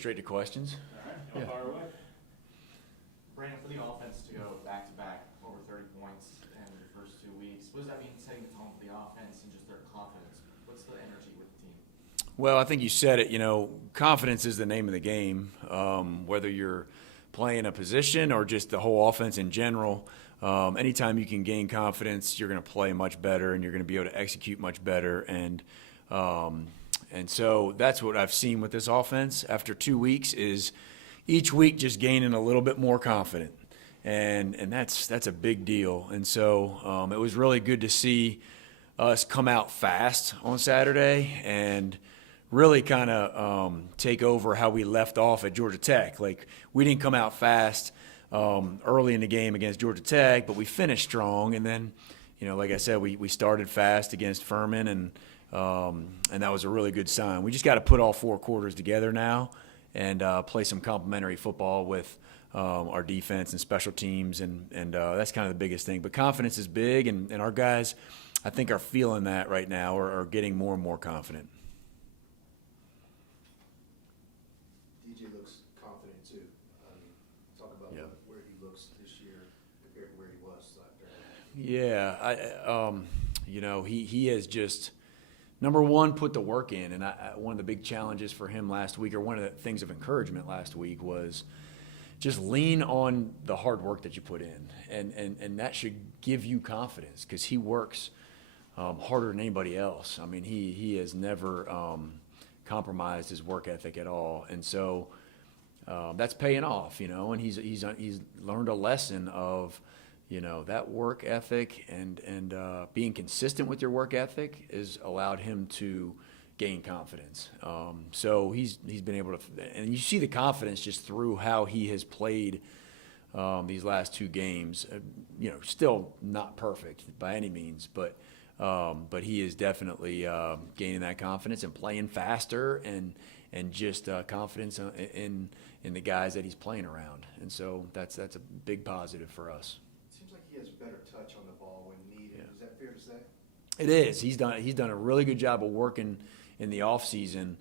straight to questions. All right, fire away. Brandon, for the offense to go back-to-back over 30 points in the first 2 weeks, what does that mean setting the tone for the offense and just their confidence? What's the energy with the team? Well, I think you said it. Confidence is the name of the game. Whether you're playing a position or just the whole offense in general, anytime you can gain confidence, you're going to play much better and you're going to be able to execute much better. And so that's what I've seen with this offense after 2 weeks is each week just gaining a little bit more confident. And that's a big deal. And so it was really good to see us come out fast on Saturday and really kind of take over how we left off at Georgia Tech. Like, we didn't come out fast early in the game against Georgia Tech, but we finished strong. And then, like I said, we started fast against Furman, and that was a really good sign. We just got to put all 4 quarters together now and play some complementary football with our defense and special teams, and that's kind of the biggest thing. But confidence is big, and our guys, I think, are feeling that right now, or are getting more and more confident. DJ looks confident too. Talk about where he looks this year compared to where he was last year. Yeah, he has just, number one, put the work in, and one of the big challenges for him last week, or one of the things of encouragement last week, was just lean on the hard work that you put in, and that should give you confidence, because he works harder than anybody else. I mean, he has never compromised his work ethic at all, and so that's paying off, and he's learned a lesson of that work ethic, and being consistent with your work ethic has allowed him to gain confidence. So he's been able to, and you see the confidence just through how he has played these last 2 games. Still not perfect by any means, but he is definitely gaining that confidence and playing faster, and just confidence in the guys that he's playing around. And so that's a big positive for us. Seems like he has better touch on the ball when needed. Yeah. Is that fair to say? It is. He's done a really good job of working in the off season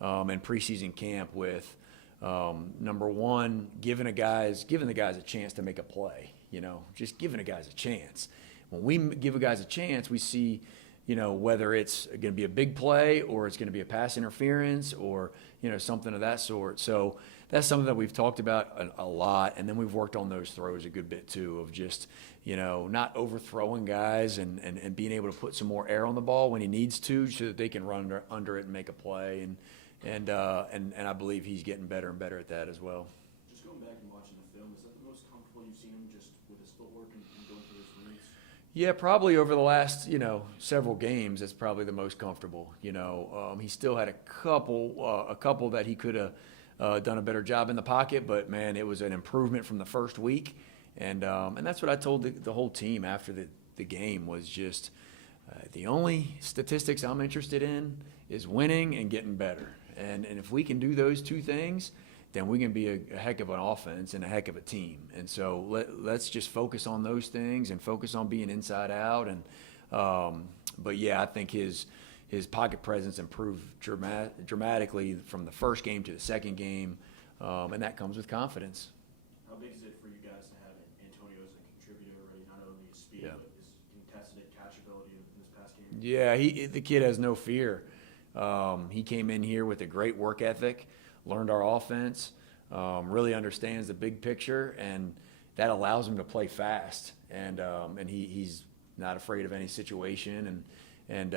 and preseason camp with number one, giving the guys a chance to make a play. Just giving the guys a chance. When we give the guys a chance, we see whether it's going to be a big play or it's going to be a pass interference or something of that sort. So that's something that we've talked about a lot, and then we've worked on those throws a good bit too, of just not overthrowing guys and being able to put some more air on the ball when he needs to, so that they can run under it and make a play. And I believe he's getting better and better at that as well. Just going back and watching the film, is that the most comfortable you've seen him just with his footwork and going through his reads? Yeah, probably over the last, several games, it's probably the most comfortable. He still had a couple that he could have done a better job in the pocket, but man, it was an improvement from the first week, and that's what I told the whole team after the game, was just the only statistics I'm interested in is winning and getting better, and if we can do those 2 things, then we can be a heck of an offense and a heck of a team. And so let's just focus on those things and focus on being inside out. And but yeah, I think his pocket presence improved dramatically from the first game to the second game, and that comes with confidence. How big is it for you guys to have Antonio as a contributor already, not only his speed, but his contested catchability in this past game? Yeah, the kid has no fear. He came in here with a great work ethic, learned our offense, really understands the big picture, and that allows him to play fast. And he's not afraid of any situation, and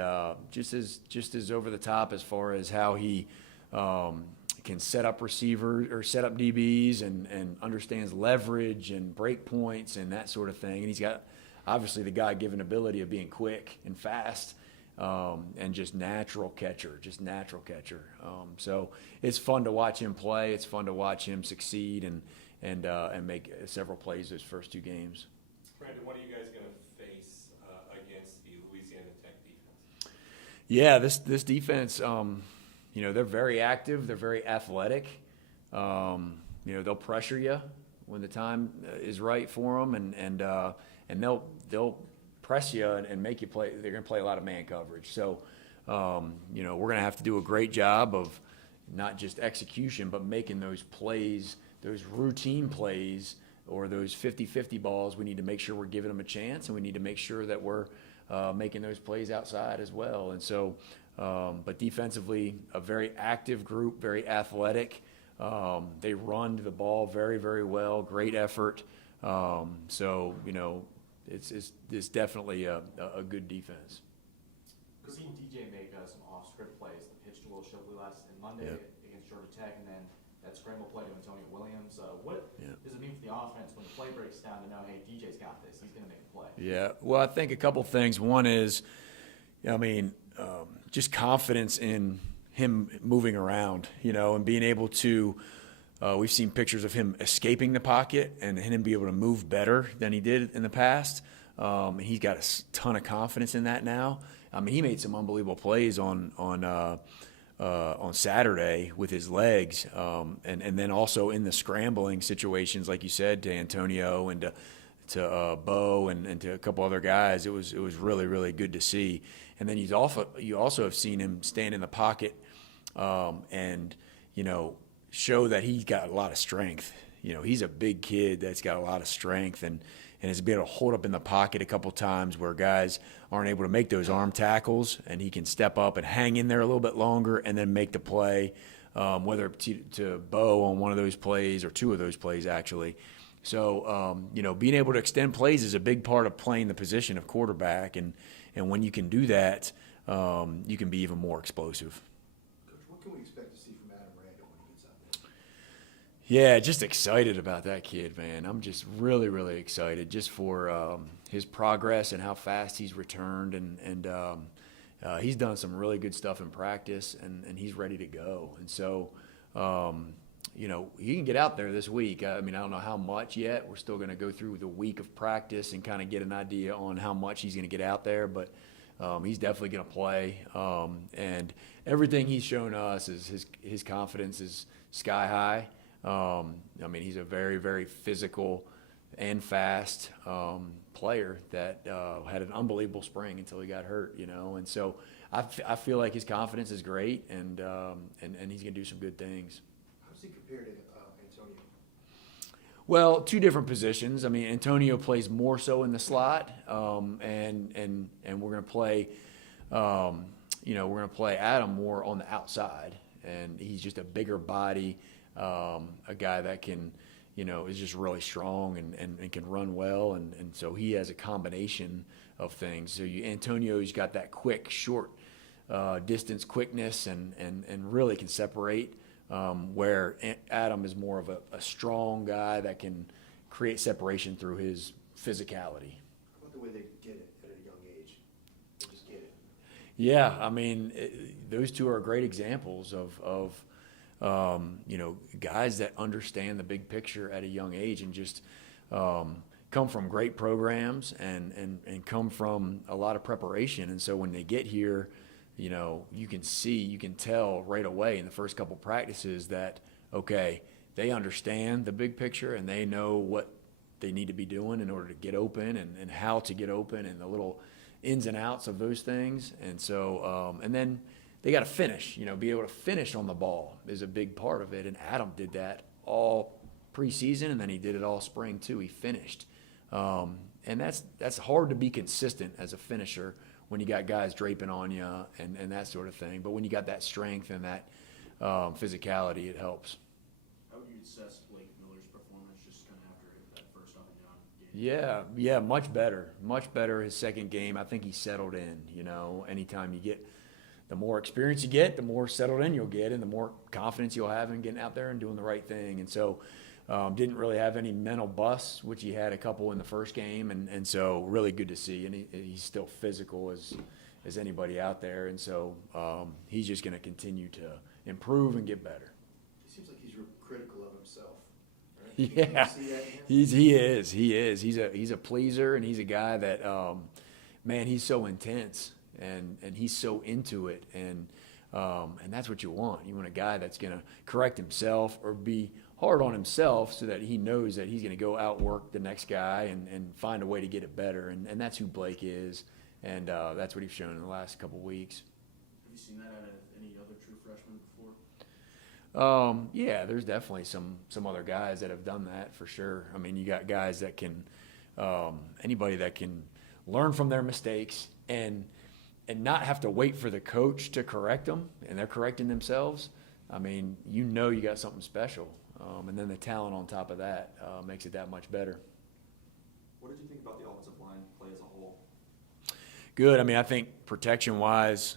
just as over the top as far as how he can set up receivers or set up DBs and understands leverage and break points and that sort of thing. And he's got obviously the God-given ability of being quick and fast. And just natural catcher. So it's fun to watch him play. It's fun to watch him succeed and make several plays those first 2 games. Brandon, what are you guys going to face against the Louisiana Tech defense? Yeah, this defense, they're very active. They're very athletic. They'll pressure you when the time is right for them, and they'll press you and make you play. They're going to play a lot of man coverage. So, we're going to have to do a great job of, not just execution, but making those plays, those routine plays, or those 50-50 balls. We need to make sure we're giving them a chance, and we need to make sure that we're making those plays outside as well. And so, but defensively, a very active group, very athletic. They run the ball very, very well, great effort. So, you know, it's definitely a good defense. We've seen DJ make some off-script plays. The pitch to Will Shipley last Monday Yep. against Georgia Tech, and then that scramble play to Antonio Williams. What Yep. does it mean for the offense when the play breaks down to know, hey, DJ's got this, he's going to make a play? Yeah, well, I think a couple things. One is, I mean, just confidence in him moving around, you know, and being able to. We've seen pictures of him escaping the pocket and him be able to move better than he did in the past. And he's got a ton of confidence in that now. I mean, he made some unbelievable plays on Saturday with his legs, and then also in the scrambling situations, like you said, to Antonio and to Bo and to a couple other guys. It was really, really good to see. And then you also have seen him stand in the pocket and, you know, show that he's got a lot of strength. You know, he's a big kid that's got a lot of strength and has been able to hold up in the pocket a couple times where guys aren't able to make those arm tackles, and he can step up and hang in there a little bit longer and then make the play, whether to Bo on one of those plays or two of those plays actually. So, you know, being able to extend plays is a big part of playing the position of quarterback, and when you can do that, you can be even more explosive. Coach, what can we expect to see from Adam Randall when he gets out there? Yeah, just excited about that kid, man. I'm just really, really excited just for his progress and how fast he's returned, and he's done some really good stuff in practice, and he's ready to go. And so, you know, he can get out there this week. I mean, I don't know how much yet. We're still going to go through the week of practice and kind of get an idea on how much he's going to get out there, but he's definitely going to play. And everything he's shown us is his confidence is sky high. I mean, he's a very, very physical and fast player that had an unbelievable spring until he got hurt, you know. And so I feel like his confidence is great, and he's going to do some good things. How does he compare to Antonio? Well, two different positions. I mean, Antonio plays more so in the slot, and we're going to play, you know, we're going to play Adam more on the outside, and he's just a bigger body. A guy that can, you know, is just really strong and can run well, and so he has a combination of things. So Antonio's got that quick, short distance quickness and really can separate, where Adam is more of a strong guy that can create separation through his physicality. How about the way they get it at a young age? They just get it. Yeah, I mean, those two are great examples of you know, guys that understand the big picture at a young age and just come from great programs and come from a lot of preparation. And so when they get here, you know, you can tell right away in the first couple practices that, okay, they understand the big picture and they know what they need to be doing in order to get open and how to get open and the little ins and outs of those things. And so, and then they got to finish, you know, be able to finish on the ball is a big part of it. And Adam did that all preseason, and then he did it all spring too. He finished. And that's hard to be consistent as a finisher when you got guys draping on you and that sort of thing. But when you got that strength and that physicality, it helps. How would you assess Blake Miller's performance just kind of after that first up and down game? Yeah, much better his second game. I think he settled in, you know. Anytime you get, the more experience you get, the more settled in you'll get and the more confidence you'll have in getting out there and doing the right thing. And so didn't really have any mental busts, which he had a couple in the first game. And so really good to see. And he's still physical as anybody out there. And so he's just going to continue to improve and get better. He seems like he's real critical of himself. Right? Yeah, Can you see that in him? he is. He's a pleaser, and he's a guy that, man, he's so intense and he's so into it, and that's what you want. You want a guy that's going to correct himself or be hard on himself so that he knows that he's going to go outwork the next guy and find a way to get it better, and that's who Blake is, and that's what he's shown in the last couple weeks. Have you seen that out of any other true freshman before? Yeah, there's definitely some other guys that have done that for sure. I mean, you got guys that can anybody that can learn from their mistakes and not have to wait for the coach to correct them, and they're correcting themselves. I mean, you got something special, and then the talent on top of that makes it that much better. What did you think about the offensive line play as a whole? Good. I mean, I think protection-wise,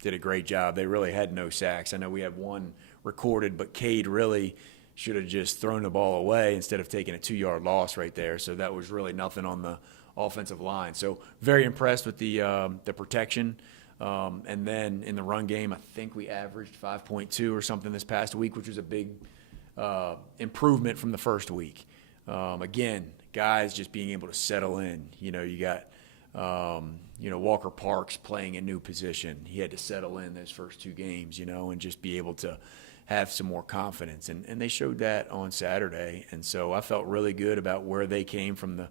did a great job. They really had no sacks. I know we have one recorded, but Cade really should have just thrown the ball away instead of taking a 2-yard loss right there. So that was really nothing on the offensive line. So very impressed with the protection. And then in the run game, I think we averaged 5.2 or something this past week, which was a big improvement from the first week. Again, guys just being able to settle in. You know, you got Walker Parks playing a new position. He had to settle in those first 2 games, and just be able to have some more confidence. And they showed that on Saturday. And so I felt really good about where they came from the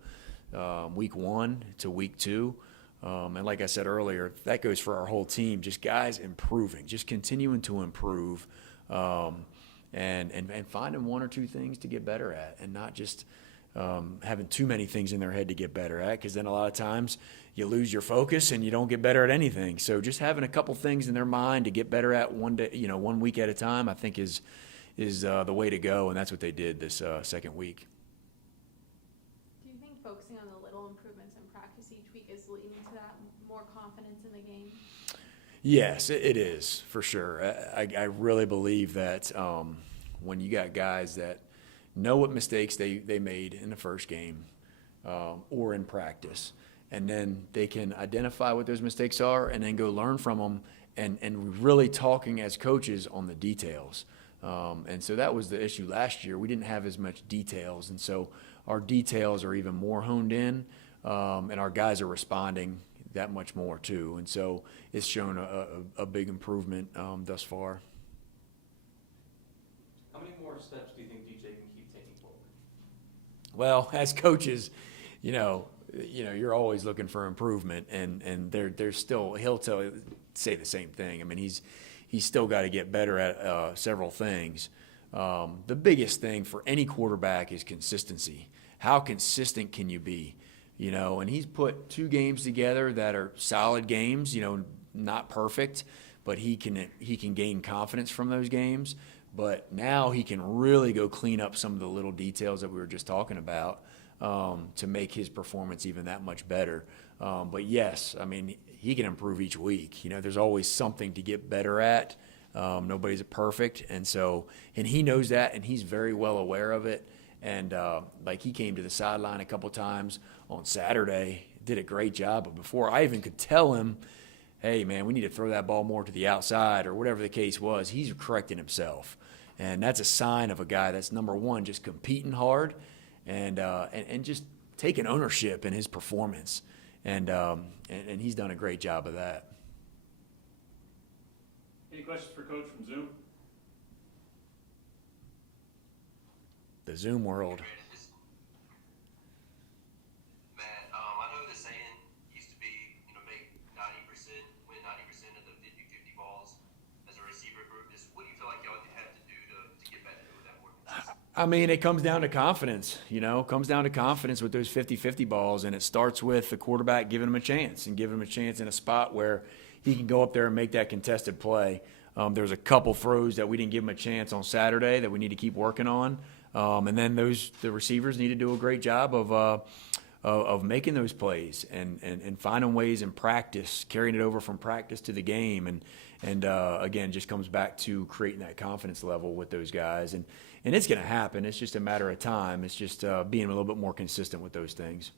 week 1 to week 2. And like I said earlier, that goes for our whole team, just guys improving, just continuing to improve, and finding 1 or 2 things to get better at, and not just having too many things in their head to get better at, because then a lot of times you lose your focus and you don't get better at anything. So just having a couple things in their mind to get better at one day, 1 week at a time, I think is the way to go, and that's what they did this second week. Do you think focusing on the little improvements in practice each week is leading to that more confidence in the game? Yes, it is, for sure. I really believe that when you got guys that know what mistakes they made in the first game or in practice, and then they can identify what those mistakes are and then go learn from them, and really talking as coaches on the details. And so that was the issue last year. We didn't have as much details, and so our details are even more honed in, and our guys are responding that much more too. And so it's shown a big improvement thus far. How many more steps do you think DJ can keep taking forward? Well, as coaches, you're always looking for improvement, and there's still, he'll say the same thing. I mean, he's still got to get better at several things. The biggest thing for any quarterback is consistency. How consistent can you be? And he's put 2 games together that are solid games, not perfect, but he can gain confidence from those games. But now he can really go clean up some of the little details that we were just talking about to make his performance even that much better. But yes, I mean, he can improve each week. There's always something to get better at. Nobody's perfect. And he knows that, and he's very well aware of it. And he came to the sideline a couple times on Saturday, did a great job. But before I even could tell him, hey, man, we need to throw that ball more to the outside, or whatever the case was, he's correcting himself. And that's a sign of a guy that's, number one, just competing hard and just taking ownership in his performance. And he's done a great job of that. Any questions for Coach from Zoom? The Zoom world. Matt, I know the saying used to be, make 90%, win 90% of the 50-50 balls as a receiver group. What do you feel like y'all have to do to get better with that more consistent? I mean, it comes down to confidence, It comes down to confidence with those 50-50 balls, and it starts with the quarterback giving him a chance, and giving him a chance in a spot where he can go up there and make that contested play. There's a couple throws that we didn't give him a chance on Saturday that we need to keep working on. And then the receivers need to do a great job of making those plays and finding ways in practice, carrying it over from practice to the game. And again, just comes back to creating that confidence level with those guys. And it's going to happen. It's just a matter of time. It's just being a little bit more consistent with those things.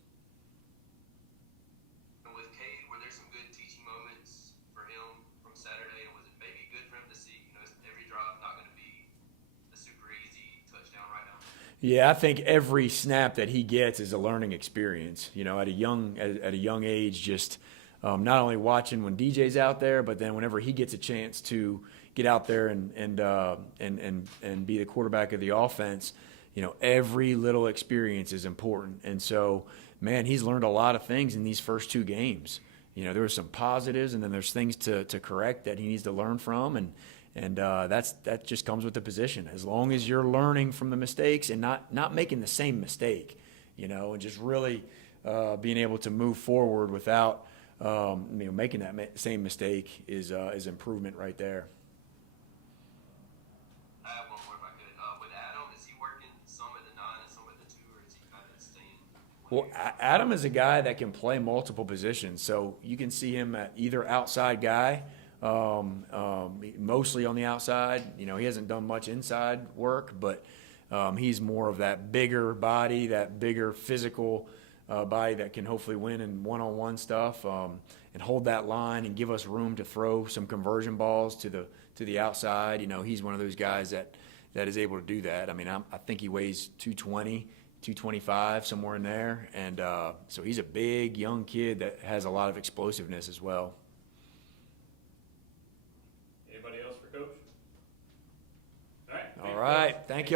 And with Cade, were there some good teaching moments for him from Saturday? And was it maybe good for him to see, every drive not going to be a super easy touchdown right now? Yeah, I think every snap that he gets is a learning experience. At a young age, just not only watching when DJ's out there, but then whenever he gets a chance to get out there and be the quarterback of the offense, every little experience is important. And so, man, he's learned a lot of things in these first 2 games. There were some positives, and then there's things to correct that he needs to learn from, And that just comes with the position. As long as you're learning from the mistakes and not making the same mistake, and just really being able to move forward without making that same mistake is improvement right there. I have one more if I could. With Adam, is he working some at the 9 and some at the 2, or is he kind of staying? Well, Adam is a guy that can play multiple positions, so you can see him at either outside guy, mostly on the outside. He hasn't done much inside work, but he's more of that bigger body, that bigger physical body that can hopefully win in one-on-one stuff and hold that line and give us room to throw some conversion balls to the outside. He's one of those guys that is able to do that. I mean, I think he weighs 220. 225, somewhere in there, and so he's a big young kid that has a lot of explosiveness as well. Anybody else for Coach? All right. All right, thank y'all.